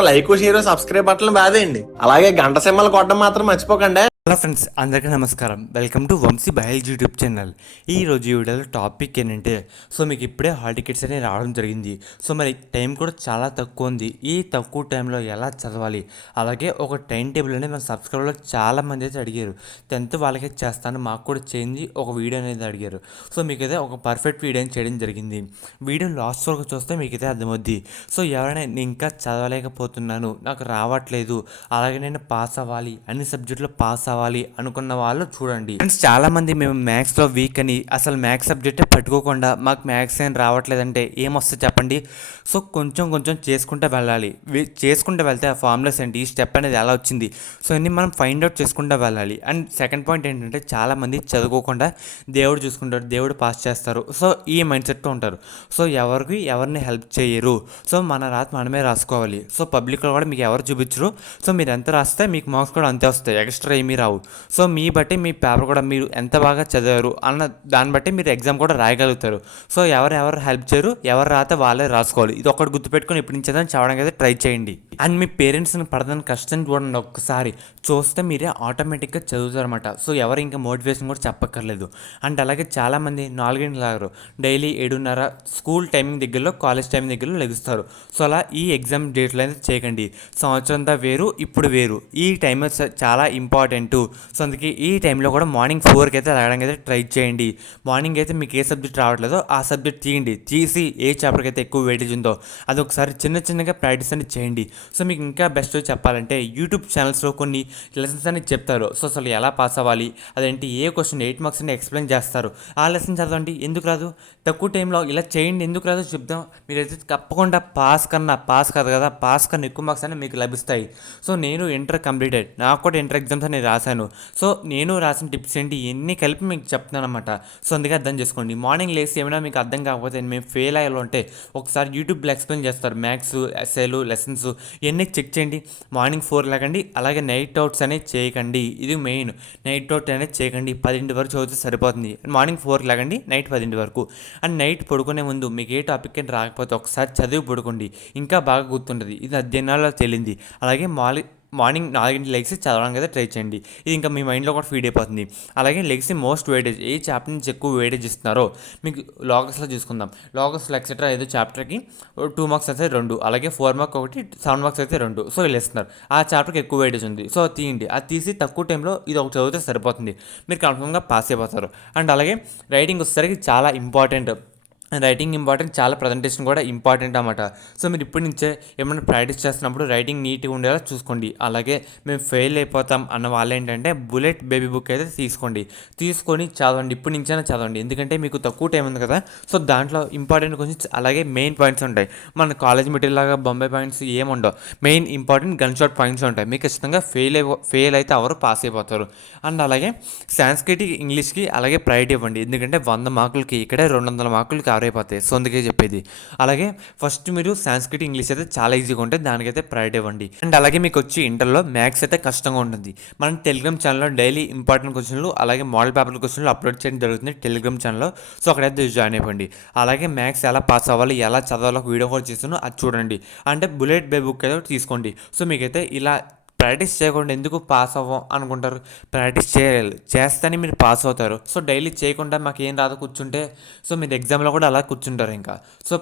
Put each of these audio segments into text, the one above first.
Like share subscribe button బాదేయండి. అలాగే గంట సింబల్ కొట్టడం మాత్రం మర్చిపోకండి. హలో ఫ్రెండ్స్, అందరికీ నమస్కారం. Welcome to Vamsi biology YouTube channel. ఈరోజు ఈ వీడియోలో టాపిక్ ఏంటంటే మీకు ఇప్పుడే హాల్ టికెట్స్ అనేవి రావడం జరిగింది. మరి టైం కూడా చాలా తక్కువ ఉంది. ఈ తక్కువ టైంలో ఎలా చదవాలి, అలాగే ఒక టైం టేబుల్ అనేది మన సబ్స్క్రైబర్లో చాలామంది అయితే అడిగారు. 10th వాళ్ళకే చేస్తాను, మాకు కూడా చేంజ్ ఒక వీడియో అనేది అడిగారు. మీకైతే ఒక పర్ఫెక్ట్ వీడియో చేయడం జరిగింది. వీడియో లాస్ట్ వరకు చూస్తే మీకైతే అర్థమవుద్ది. ఎవరైనా నేను ఇంకా చదవలేకపోతున్నాను, నాకు రావట్లేదు, అలాగే నేను పాస్ అవ్వాలి, అన్ని సబ్జెక్టులో పాస్ అవ్వాలి అనుకున్న వాళ్ళు చూడండి. ఫ్రెండ్స్, చాలామంది మేము మ్యాథ్స్లో వీక్ అని అసలు మ్యాథ్స్ సబ్జెక్టే పట్టుకోకుండా మాకు మ్యాథ్స్ ఏం రావట్లేదంటే ఏమొస్తుంది చెప్పండి. కొంచెం కొంచెం చేసుకుంటూ వెళ్ళాలి. చేసుకుంటూ వెళ్తే ఆ ఫార్ములాస్ ఏంటి, ఈ స్టెప్ అనేది ఎలా వచ్చింది, ఇన్ని మనం ఫైండ్ అవుట్ చేసుకుంటూ వెళ్ళాలి. అండ్ సెకండ్ పాయింట్ ఏంటంటే చాలామంది చదువుకోకుండా దేవుడు చూసుకుంటారు, దేవుడు పాస్ చేస్తారు, ఈ మైండ్ సెట్తో ఉంటారు. ఎవరిని హెల్ప్ చేయరు. మన రాత మనమే రాసుకోవాలి. పబ్లిక్లో కూడా మీకు ఎవరు చూపించరు. మీరు ఎంత రాస్తే మీకు మార్క్స్ కూడా అంతే వస్తాయి, ఎక్స్ట్రా ఏమీ రావు. మీ బట్టి మీ పేపర్ కూడా మీరు ఎంత బాగా చదివారు అన్న దాన్ని బట్టి మీరు ఎగ్జామ్ కూడా రాయగలుగుతారు. ఎవరు హెల్ప్ చేయరు, ఎవరు రాతే వాళ్ళే రాసుకోవాలి. ఇది ఒకటి గుర్తుపెట్టుకొని ఇప్పటి నుంచి చదవడానికి అయితే ట్రై చేయండి. అండ్ మీ పేరెంట్స్ని పడదని కష్టం చూడండి, ఒక్కసారి చూస్తే మీరే ఆటోమేటిక్గా చదువుతారన్నమాట. ఎవరు ఇంకా మోటివేషన్ కూడా చెప్పక్కర్లేదు. అండ్ అలాగే చాలామంది 4 లాగారు, డైలీ 7:30 స్కూల్ టైమింగ్ దగ్గరలో, కాలేజ్ టైమింగ్ దగ్గరలో లెగుస్తారు. అలా ఈ ఎగ్జామ్ డేట్లో అయితే చేయకండి. సంవత్సరం అంతా వేరు, ఇప్పుడు వేరు. ఈ టైం చాలా ఇంపార్టెంట్. అందుకే ఈ టైంలో కూడా మార్నింగ్ 4కి అయితే రావడానికి అయితే ట్రై చేయండి. మార్నింగ్ అయితే మీకు ఏ సబ్జెక్ట్ రావట్లేదో ఆ సబ్జెక్ట్ తీసి ఏ చాప్టర్కి అయితే ఎక్కువ వెయిటేజ్ ఉందో అది ఒకసారి చిన్నగా ప్రాక్టీస్ అనేది చేయండి. మీకు ఇంకా బెస్ట్ చెప్పాలంటే యూట్యూబ్ ఛానల్స్లో కొన్ని లెసన్స్ అనేది చెప్తారు. అసలు ఎలా పాస్ అవ్వాలి, అదేంటి, ఏ క్వశ్చన్ 8 మార్క్స్ అని ఎక్స్ప్లెయిన్ చేస్తారు. ఆ లెసన్ చదవండి. ఎందుకు రాదు, తక్కువ టైంలో ఇలా చేయండి, ఎందుకు రాదు చెప్దాం. మీరైతే తప్పకుండా పాస్ కాదు కదా, పాస్ కన్నా ఎక్కువ మార్క్స్ అనేవి మీకు లభిస్తాయి. నేను ఇంటర్ కంప్లీటెడ్, నాకు కూడా ఇంటర్ ఎగ్జామ్స్ అని రాశాను. నేను రాసిన టిప్స్ ఏంటి ఇవన్నీ కలిపి మీకు చెప్తున్నాను అనమాట. అందుకే అర్థం చేసుకోండి. మార్నింగ్ లేసి ఏమైనా మీకు అర్థం కాకపోతే, మేము ఫెయిల్ అయ్యాలో అంటే ఒకసారి యూట్యూబ్లో ఎక్స్ప్లెయిన్ చేస్తారు. మ్యాథ్స్, ఎస్ఏలు, లెసన్స్ ఇవన్నీ చెక్ చేయండి. మార్నింగ్ 4 లేకండి. అలాగే నైట్ అవుట్స్ అనేది చేయకండి. ఇది మెయిన్. నైట్ అవుట్ అనేది చేయకండి. 10 వరకు చదివితే సరిపోతుంది. మార్నింగ్ 4 లేకండి, నైట్ 10 వరకు. అండ్ నైట్ పడుకునే ముందు మీకు ఏ టాపిక్ అని రాకపోతే ఒకసారి చదివి పడుకోండి, ఇంకా బాగా గుర్తుంటుంది. ఇది అధ్యయనాల్లో తేలింది. అలాగే మార్నింగ్ 4 లెగ్స్ చదవడానికి అయితే ట్రై చేయండి. ఇది ఇంకా మీ మైండ్లో కూడా ఫీడ్ అయిపోతుంది. అలాగే లెగ్స్ మోస్ట్ వెయిటేజ్, ఏ చాప్టర్ నుంచి ఎక్కువ వెయిటేజ్ ఇస్తున్నారో మీకు లాగస్లో చూసుకుందాం. లాగస్లో ఎక్సెట్రా ఏదో చాప్టర్కి 2 మార్క్స్ అయితే 2, అలాగే 4 మార్క్స్ ఒకటి, 7 మార్క్స్ అయితే 2. ఇలా ఇస్తున్నారు. ఆ చాప్టర్కి ఎక్కువ వెయిటేజ్ ఉంది. తీయండి. అది తీసి తక్కువ టైంలో ఇది ఒకటి చదివితే సరిపోతుంది. మీరు కన్ఫర్మ్గా పాస్ అయిపోతారు. అండ్ అలాగే రైటింగ్ వచ్చేసరికి చాలా ఇంపార్టెంట్. రైటింగ్ ఇంపార్టెంట్, చాలా ప్రజెంటేషన్ కూడా ఇంపార్టెంట్ అన్నమాట. మీరు ఇప్పటి నుంచే ఏమైనా ప్రాక్టీస్ చేస్తున్నప్పుడు రైటింగ్ నీట్గా ఉండేలా చూసుకోండి. అలాగే మేము ఫెయిల్ అయిపోతాం అన్న వాళ్ళు ఏంటంటే బుల్లెట్ బేబీ బుక్ అయితే తీసుకొని చదవండి. ఇప్పటి నుంచైనా చదవండి, ఎందుకంటే మీకు తక్కువ టైం ఉంది కదా. దాంట్లో ఇంపార్టెంట్ క్వశ్చన్స్, అలాగే మెయిన్ పాయింట్స్ ఉంటాయి. మన కాలేజ్ మెటీరియల్ లాగా బొంబాయి పాయింట్స్ ఏముండవు. Main important gun shot points ఉంటాయి. మీకు ఖచ్చితంగా ఫెయిల్ అయితే ఎవరు పాస్ అయిపోతారు. అండ్ అలాగే సాంస్క్రిట్, ఇంగ్లీష్కి అలాగే ప్రయారిటీ ఇవ్వండి, ఎందుకంటే 100 మార్కులకి ఇక్కడే 200 మార్కులకి అయిపోతాయి. అందుకే చెప్పేది. అలాగే ఫస్ట్ మీరు సాంస్క్రిట్, ఇంగ్లీష్ అయితే చాలా ఈజీగా ఉంటుంది, దానికైతే ప్రయారిటీ ఇవ్వండి. అండ్ అలాగే మీకు వచ్చి ఇంటర్లో మ్యాథ్స్ అయితే కష్టంగా ఉంటుంది. మనం టెలిగ్రామ్ ఛానల్లో డైలీ ఇంపార్టెంట్ క్వశ్చన్లు, అలాగే మోడల్ పేపర్ క్వశ్చన్లు అప్లోడ్ చేయడం జరుగుతుంది టెలిగ్రామ్ ఛానల్లో. అక్కడైతే జాయిన్ అయిపోండి. అలాగే మ్యాథ్స్ ఎలా పాస్ అవ్వాలి, ఎలా చదవాలో ఒక వీడియో కూడా చేస్తున్నాను, అది చూడండి. అంటే బుల్లెట్ బై బుక్ అయితే తీసుకోండి. మీకైతే ఇలా ప్రాక్టీస్ చేయకుండా ఎందుకు పాస్ అవ్వం అనుకుంటారు. ప్రాక్టీస్ చేయాలి, చేస్తేనే మీరు పాస్ అవుతారు. డైలీ చేయకుండా మాకు ఏం రాదు కూర్చుంటే మీరు ఎగ్జామ్లో కూడా అలా కూర్చుంటారు ఇంకా.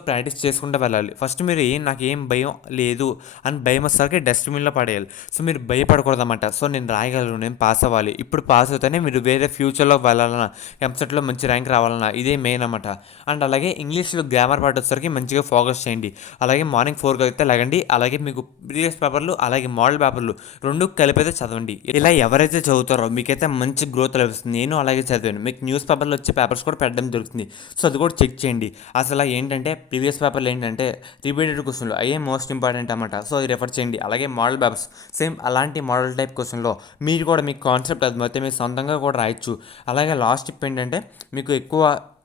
ప్రాక్టీస్ చేసుకుంటూ వెళ్ళాలి. ఫస్ట్ మీరు నాకు ఏం భయం లేదు అని భయం వచ్చేసరికి డస్ట్బిన్లో పడేయాలి. మీరు భయపడకూడదు అన్నమాట. నేను రాయగలను, నేను పాస్ అవ్వాలి, ఇప్పుడు పాస్ అవుతానే మీరు వేరే ఫ్యూచర్లో వెళ్ళాలన్నా, ఎంసెట్లో మంచి ర్యాంక్ రావాలన్నా ఇదే మెయిన్ అన్నమాట. అండ్ అలాగే ఇంగ్లీష్లో గ్రామర్ పార్ట్ వచ్చేసరికి మంచిగా ఫోకస్ చేయండి. అలాగే మార్నింగ్ 4 అయితే లెగండి. అలాగే మీకు ప్రీవియస్ పేపర్లు, అలాగే మోడల్ పేపర్లు 2 కలిపైతే చదవండి. ఇలా ఎవరైతే చదువుతారో మీకైతే మంచి గ్రోత్ లభిస్తుంది. నేను అలాగే చదివాను. మీకు న్యూస్ పేపర్లో వచ్చే పేపర్స్ కూడా పెట్టడం జరుగుతుంది. అది కూడా చెక్ చేయండి. అసలు ఏంటంటే ప్రీవియస్ పేపర్లు ఏంటంటే రిపీటెడ్ క్వశ్చన్లు అయ్యే మోస్ట్ ఇంపార్టెంట్ అన్నమాట. అది రెఫర్ చేయండి. అలాగే మోడల్ పేపర్స్ సేమ్ అలాంటి మోడల్ టైప్ క్వశ్చన్లో మీరు కూడా మీకు కాన్సెప్ట్ అది మొత్తం మీరు సొంతంగా కూడా రాయొచ్చు. అలాగే లాస్ట్ టిప్ ఏంటంటే మీకు ఎక్కువ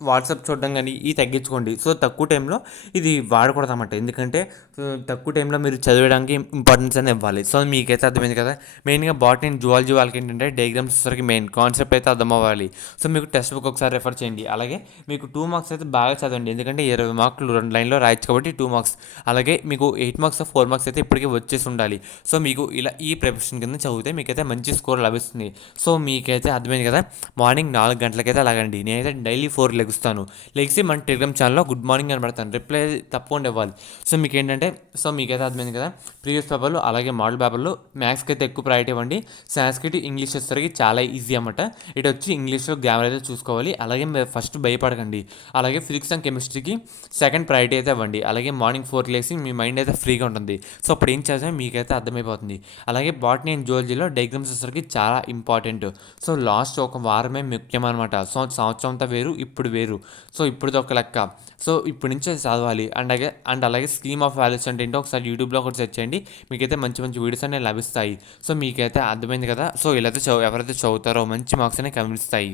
వాట్సాప్ చూడడం కానీ ఇవి తగ్గించుకోండి. సో తక్కువ టైంలో ఇది వాడకూడదు అన్నమాట. ఎందుకంటే తక్కువ టైంలో మీరు చదవడానికి ఇంపార్టెన్స్ అనేది ఇవ్వాలి. సో మీకైతే అర్థమైంది కదా. మెయిన్గా బాటనీ అండ్ జువాలజీ వాళ్ళకి ఏంటంటే డయాగ్రామ్స్ వచ్చేసరికి మెయిన్ కాన్సెప్ట్ అయితే అర్థం అవ్వాలి. సో మీకు టెక్స్ట్ బుక్ ఒకసారి రెఫర్ చేయండి. అలాగే మీకు 2 మార్క్స్ అయితే బాగా చదవండి. ఎందుకంటే 20 మార్కులు 2 లైన్లో రాయొచ్చు కాబట్టి 2 మార్క్స్. అలాగే మీకు 8 మార్క్స్ 4 మార్క్స్ అయితే ఇప్పటికే వచ్చేసి ఉండాలి. సో మీకు ఇలా ఈ ప్రిపరేషన్ కింద చదివితే మీకైతే మంచి స్కోర్ లభిస్తుంది. సో మీకైతే అర్థమైంది కదా. మార్నింగ్ 4 గంటలకైతే అలాగండి. నేనైతే డైలీ 4 లెగుస్తాను. లెగిసి మన టెలిగ్రామ్ ఛానల్లో గుడ్ మార్నింగ్ అని పెడతాను. రిప్లై తప్పకుండా ఇవ్వాలి. సో మీకు ఏంటంటే మీకైతే అర్థమైంది కదా. ప్రీవియస్ పేపర్లు అలాగే మోడల్ పేపర్లు మ్యాథ్స్కి అయితే ఎక్కువ ప్రయారిటీ ఇవ్వండి. సాంస్క్రిట్ ఇంగ్లీష్ వచ్చేసరికి చాలా ఈజీ అన్నమాట. ఇటు వచ్చి ఇంగ్లీష్లో గ్రామర్ అయితే చూసుకోవాలి. అలాగే మీరు ఫస్ట్ భయపడకండి. అలాగే ఫిజిక్స్ అండ్ కెమిస్ట్రీకి సెకండ్ ప్రయారిటీ అయితే ఇవ్వండి. అలాగే మార్నింగ్ 4 లేసి మీ మైండ్ అయితే ఫ్రీగా ఉంటుంది. సో అప్పుడు ఏం చేస్తే మీకైతే అర్థమైపోతుంది. అలాగే బాటనీ అండ్ జువాలజీలో డయాగ్రామ్స్ వచ్చేసరికి చాలా ఇంపార్టెంట్. సో లాస్ట్ ఒక వారమే ముఖ్యమన్నమాట. సో సంవత్సరం అంతా వేరు, ఇప్పుడు వేరు. సో ఇప్పుడుది ఒక లెక్క. సో ఇప్పటి నుంచే చదవాలి. అలాగే స్కీమ్ ఆఫ్ వాల్యూస్ అంటే ఏంటో ఒకసారి యూట్యూబ్లో ఒకటి సెర్చ్ చేయండి. మీకైతే మంచి మంచి వీడియోస్ అనేవి లభిస్తాయి. సో మీకైతే అర్థమైంది కదా. సో ఇలా ఎవరైతే చదువుతారో మంచి మార్క్స్ అనేవి కనిపిస్తాయి.